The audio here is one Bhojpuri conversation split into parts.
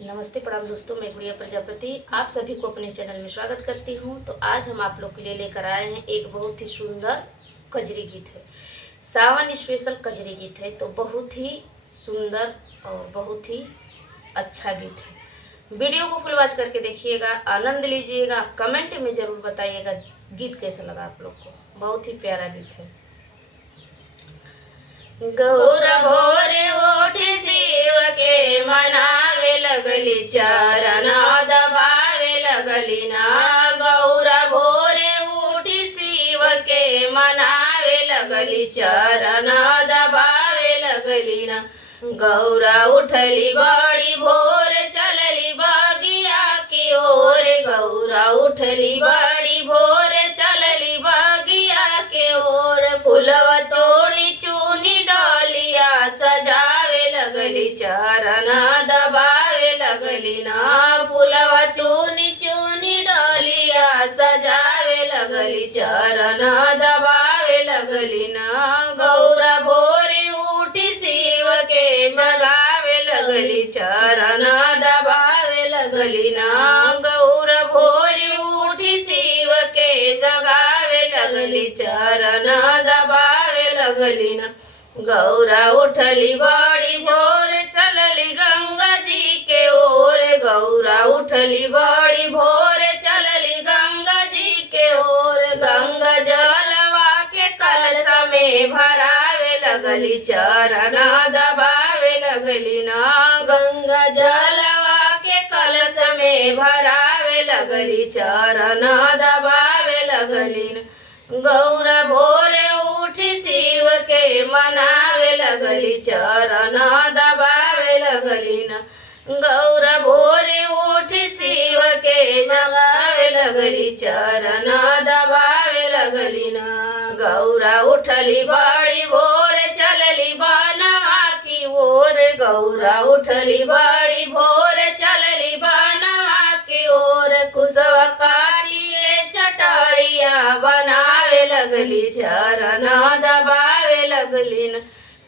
नमस्ते प्रणाम दोस्तों, मैं गुड़िया प्रजापति आप सभी को अपने चैनल में स्वागत करती हूँ। तो आज हम आप लोग के लिए लेकर आए हैं एक बहुत ही सुंदर कजरी गीत है। सावन स्पेशल कजरी गीत है, तो बहुत ही सुंदर और बहुत ही अच्छा गीत है। वीडियो को फुल वॉच करके देखिएगा, आनंद लीजिएगा, कमेंट में ज़रूर बताइएगा गीत कैसा लगा आप लोग को। बहुत ही प्यारा गीत है। गौर भोरे उठी शिव के मनावे लगली, चरण दबावे लगली ना। गौर भोरे उठी शिव के मनावे लगली, चरण दबावे लगली ना। गौरा उठली बड़ी भोर चलली बगिया की ओर। गौरा उठली बड़ी भोर चलली बगिया के ओर। फूलवा चोली चूनी डालिया सजावे लगली, चरण दबावे लगली ना। फूलवा चूनी चूनी डालिया सजावे लगली, चरण दबावे लगली ना। गौरा भोरे उठी शिव के जगावे लगली, चरण दबावे लगली ना। गौरा भोरे उठी शिव के जगावे लगली, चरण दबावे लगली ना। गौरा उठली बड़ी भोर चलली गंगा जी के ओर। गौरा उठली बड़ी भोर चलली गंगा जी के ओर। गंगा जलवा के कलश में भरावे लगली, चरण दबावे लगली ना। गंगा जलवा के कलश में भरावे लगली, चरण दबावे लगली ना। गौरा भोरे उठी शिव के मनावे लगली, चरण दबावे लगली ना। गौरा भोरे उठी शिव के जगावे लगली, चरण दबावे लगली ना। गौरा उठली बड़ी भोर चलली बनवा की ओर। गौरा उठली बड़ी भोर चलली बनवा की ओर। कुशवा काटिए चटाइया बनावे लगली, चरण दबावे लगली न।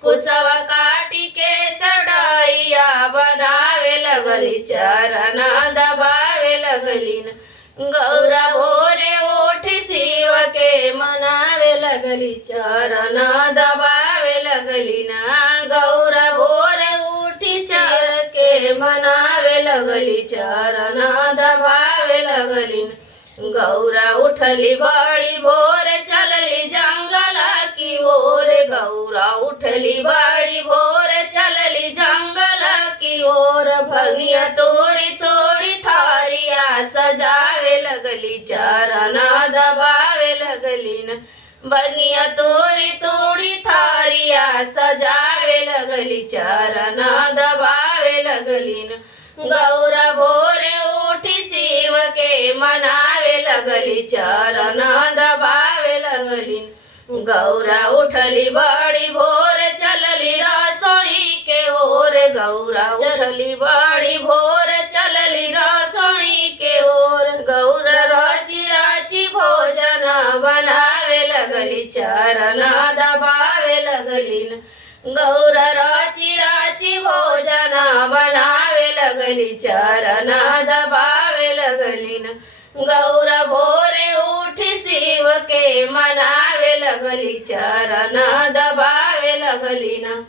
कुशवा काटी के चढ़ाइया बनावे लगली, चरण दबावे लगली न। गौरा भोरे उठी शिव के मनावे लगली, चरण दबावे लगली ना। गौरा भोरे उठी चढ़ के मनावे लगली, चरण दबावे लगली ना। गौरा उठली बड़ी भोर चलली जंगल की ओर। गौरा उठली बड़ी भोर चलली जंगल की ओर। भंगिया तोरी तोरी थारिया सजावे लगली, चरण दबावे लगली न। भंगिया तोरी तोरी थारिया सजावे लगली, चरण दबावे लगली न। गौरा भोरे उठी शिव के मनावे लगली, चरण दबावे लगली। गौरा उठली बड़ी भोर चलली रसोई के ओर। गौरा उठली बड़ी भोर चलली रसोई के ओर। गौरा राची राची भोजन बनावे लगली, चरण दबावे लगली। गौरा राची राची भोजन बनावे लगली, चरण दबावे लगली न। गौरा भोरे उठी शिव के मनावे लगली, चरण दबावे लगली न।